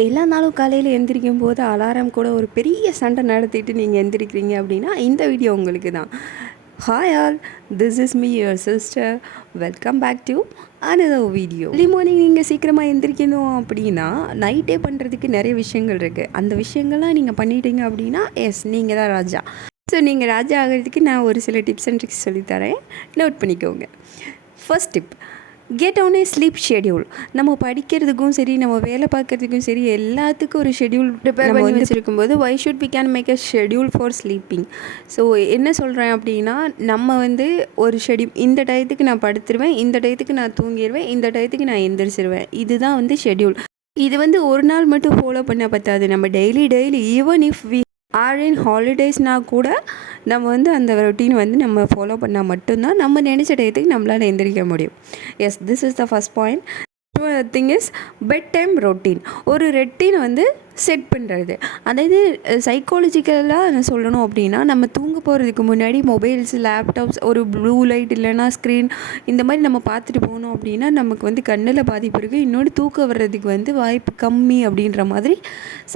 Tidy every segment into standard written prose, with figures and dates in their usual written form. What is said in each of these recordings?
எல்லா நாளும் காலையில் எந்திரிக்கும் போது அலாரம் கூட ஒரு பெரிய சண்டை நடத்திட்டு நீங்கள் எந்திரிக்கிறீங்க அப்படின்னா இந்த வீடியோ உங்களுக்கு தான். Hi all, this is me your sister. Welcome back to another video. early morning நீங்கள் சீக்கிரமாக எந்திரிக்கணும் அப்படின்னா நைட்டே பண்ணுறதுக்கு நிறைய விஷயங்கள் இருக்குது. அந்த விஷயங்கள்லாம் நீங்கள் பண்ணிட்டீங்க அப்படின்னா எஸ், நீங்கள் தான் ராஜா. ஸோ நீங்கள் ராஜா ஆகிறதுக்கு நான் ஒரு சில டிப்ஸ் அண்ட் ட்ரிக்ஸ் சொல்லித்தரேன், நோட் பண்ணிக்கோங்க. First tip, get on a sleep schedule. நம்ம படிக்கிறதுக்கும் சரி, நம்ம வேலை பார்க்குறதுக்கும் சரி, எல்லாத்துக்கும் ஒரு ஷெடியூல் ப்ரிப்பேர் பண்ணி வச்சுருக்கும்போது why should we can make a schedule for sleeping. So என்ன சொல்கிறேன் அப்படின்னா, நம்ம ஒரு ஷெடியூல், இந்த டயத்துக்கு நான் படுத்துருவேன், இந்த டயத்துக்கு நான் தூங்கிடுவேன், இந்த டயத்துக்கு நான் எந்திரிச்சிருவேன், இதுதான் ஷெடியூல். இது ஒரு நாள் மட்டும் ஃபாலோ பண்ண பத்தாது. நம்ம daily even if we are in ஹாலிடேஸ்னால் கூட நம்ம அந்த ரொட்டீன் நம்ம ஃபாலோ பண்ணால் மட்டும்தான் நம்ம நினச்ச டயத்துக்கு நம்மளால் எந்திரிக்க முடியும். Yes, this is the first point. Thing is bedtime routine. ஒரு ரொட்டீன் செட் பண்ணுறது, அதாவது சைக்காலஜிக்கலாக நான் சொல்லணும் அப்படின்னா, நம்ம தூங்க போகிறதுக்கு முன்னாடி மொபைல்ஸ், லேப்டாப்ஸ், ஒரு ப்ளூ லைட் இல்லைனா ஸ்க்ரீன் இந்த மாதிரி நம்ம பார்த்துட்டு போனோம் அப்படின்னா நமக்கு கண்ணில் பாதிப்பு இருக்குது. இன்னொன்று தூக்கம் வர்றதுக்கு வாய்ப்பு கம்மி அப்படின்ற மாதிரி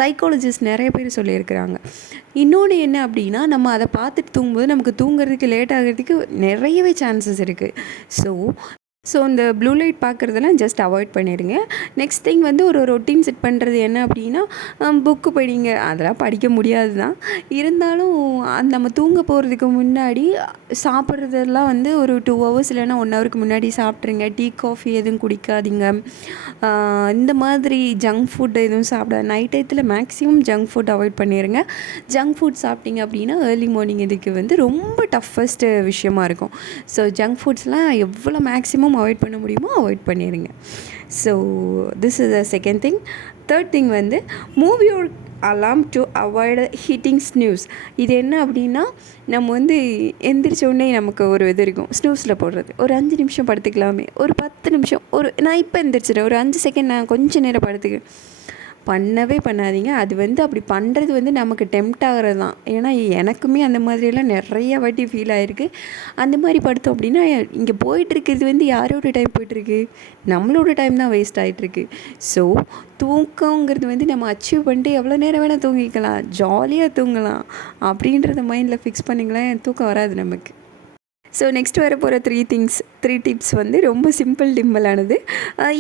சைக்காலஜிஸ்ட் நிறைய பேர் சொல்லியிருக்கிறாங்க. இன்னொன்று என்ன அப்படின்னா, நம்ம அதை பார்த்துட்டு தூங்கும்போது நமக்கு தூங்குறதுக்கு லேட் ஆகிறதுக்கு நிறையவே சான்சஸ் இருக்குது. ஸோ இந்த ப்ளூ லைட் பார்க்குறதெல்லாம் ஜஸ்ட் அவாய்ட் பண்ணிடுங்க. நெக்ஸ்ட் திங் ஒரு ரொட்டீன் செட் பண்ணுறது என்ன அப்படின்னா, புக்கு படிங்க. அதெல்லாம் படிக்க முடியாது தான், இருந்தாலும் நம்ம தூங்க போகிறதுக்கு முன்னாடி சாப்பிட்றதெல்லாம் ஒரு 2 ஹவர்ஸ் இல்லைன்னா 1 ஹவருக்கு முன்னாடி சாப்பிட்ருங்க. டீ காஃபி எதுவும் குடிக்காதீங்க. இந்த மாதிரி ஜங்க் ஃபுட் எதுவும் சாப்பிடாது. நைட் டயத்தில் மேக்ஸிமம் ஜங்க் ஃபுட் அவாய்ட் பண்ணிடுங்க. ஜங்க் ஃபுட் சாப்பிட்டீங்க அப்படின்னா ஏர்லி மார்னிங் இதுக்கு ரொம்ப டஃபஸ்ட்டு விஷயமா இருக்கும். ஸோ ஜங்க் ஃபுட்ஸ்லாம் எவ்வளோ மேக்ஸிமம் அவாய்ட் பண்ண முடியுமோ அவாய்ட் பண்ணிடுங்க. So this is the second thing. Third thing move your alarm to avoid hitting snooze. இது என்ன அப்படின்னா, நம்ம எந்திரிச்ச உடனே நமக்கு ஒரு இது இருக்கும், ஸ்னூஸில் போடுறது. ஒரு 5 நிமிஷம் படுத்துக்கலாமே, ஒரு 10 நிமிஷம், நான் இப்போ எந்திரிச்சிடறேன், ஒரு 5 செகண்ட் நான் கொஞ்சம் நேரம் படுத்துக்கிறேன். பண்ணவே பண்ணாதீங்க. அது அப்படி பண்ணுறது நமக்கு டெம்ப்ட் ஆகிறது தான். ஏன்னா எனக்குமே அந்த மாதிரியெல்லாம் நிறைய வாட்டி ஃபீல் ஆகிருக்கு. அந்த மாதிரி படுத்தோம் அப்படின்னா இங்கே போயிட்டுருக்கிறது யாரோட டைம் போயிட்டுருக்கு, நம்மளோட டைம் தான் வேஸ்ட் ஆகிட்டுருக்கு. ஸோ தூக்கங்கிறது நம்ம அச்சீவ் பண்ணிட்டு எவ்வளோ நேரம் வேணால் தூங்கிக்கலாம், ஜாலியாக தூங்கலாம் அப்படின்றத மைண்டில் ஃபிக்ஸ் பண்ணிங்களேன், தூக்கம் வராது நமக்கு. ஸோ நெக்ஸ்ட் வர போகிற 3 டிப்ஸ் ரொம்ப சிம்பிளானது.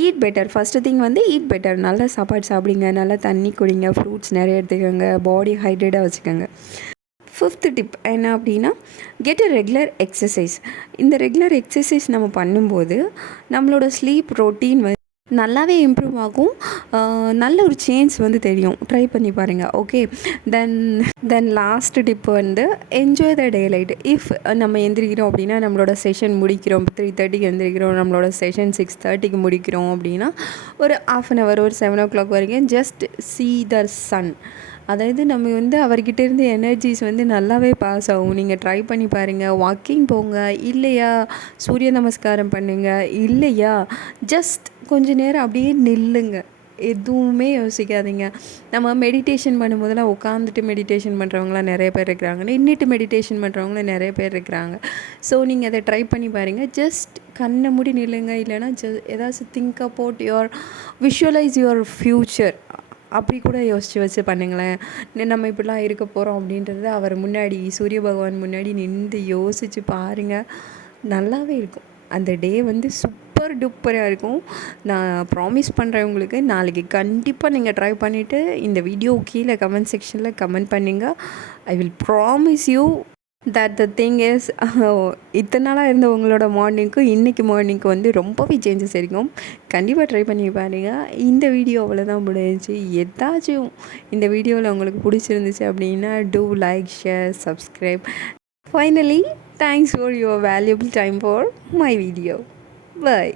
Eat better. First thing eat better. நல்லா சாப்பாடு சாப்பிடுங்க, நல்லா தண்ணி குடிங்க, ஃப்ரூட்ஸ் நிறைய எடுத்துக்கோங்க, பாடி ஹைட்ரேட்டாக வச்சுக்கோங்க. 5th டிப் என்ன அப்படின்னா, கெட் அ ரெகுலர் எக்ஸசைஸ். இந்த ரெகுலர் எக்ஸசைஸ் நம்ம பண்ணும்போது நம்மளோட ஸ்லீப் ரொட்டீன் நல்லாவே இம்ப்ரூவ் ஆகும். நல்ல ஒரு சேஞ்ச் தெரியும். ட்ரை பண்ணி பாருங்கள். Okay, then last tip enjoy the daylight. If நம்ம எந்திரிக்கிறோம் அப்படின்னா, நம்மளோட செஷன் முடிக்கிறோம் 3:30க்கு எந்திரிக்கிறோம், நம்மளோட செஷன் 6:30க்கு முடிக்கிறோம் அப்படின்னா, ஒரு 1/2 hour, ஒரு 7 o'clock வரைக்கும் ஜஸ்ட் see the sun. அதாவது நம்ம அவர்கிட்டேருந்து எனர்ஜிஸ் நல்லாவே பாஸ் ஆகும். நீங்கள் ட்ரை பண்ணி பாருங்கள். வாக்கிங் போங்க, இல்லையா சூரிய நமஸ்காரம் பண்ணுங்கள், இல்லையா ஜஸ்ட் கொஞ்சம் நேரம் அப்படியே நில்லுங்க, எதுவுமே யோசிக்காதீங்க. நம்ம மெடிடேஷன் பண்ணும்போதெல்லாம் உட்காந்துட்டு மெடிடேஷன் பண்ணுறவங்களாம் நிறைய பேர் இருக்கிறாங்க, நின்றுட்டு மெடிடேஷன் பண்ணுறவங்களும் நிறைய பேர் இருக்கிறாங்க. ஸோ நீங்கள் அதை ட்ரை பண்ணி பாருங்கள். ஜஸ்ட் கண்ணை மூடி நில்லுங்க, இல்லைனா ஏதாச்சும் think about visualise your future. அப்படி கூட யோசித்து வச்சு பண்ணுங்களேன். நம்ம இப்படிலாம் இருக்க போகிறோம் அப்படின்றது அவர் முன்னாடி, சூரிய பகவான் முன்னாடி நின்று யோசித்து பாருங்கள், நல்லாவே இருக்கும். அந்த டே சூப்பர் டூப்பராக இருக்கும். நான் ப்ராமிஸ் பண்ணுறேன் உங்களுக்கு. நாளைக்கு கண்டிப்பாக நீங்கள் ட்ரை பண்ணிவிட்டு இந்த வீடியோ கீழே கமெண்ட் செக்ஷனில் கமெண்ட் பண்ணுங்க. I will promise you that the thing is, இத்தனை நாளாக இருந்த உங்களோட மார்னிங்க்கும் இன்றைக்கி மார்னிங்க்கு ரொம்பவே சேஞ்சஸ் இருக்கும். கண்டிப்பாக ட்ரை பண்ணி பாருங்க. இந்த வீடியோ அவ்வளோதான் முடிஞ்சிச்சு. ஏதாச்சும் இந்த வீடியோவில் உங்களுக்கு பிடிச்சிருந்துச்சு அப்படின்னா do like, share, subscribe. Finally, thanks for your valuable time for my video. By.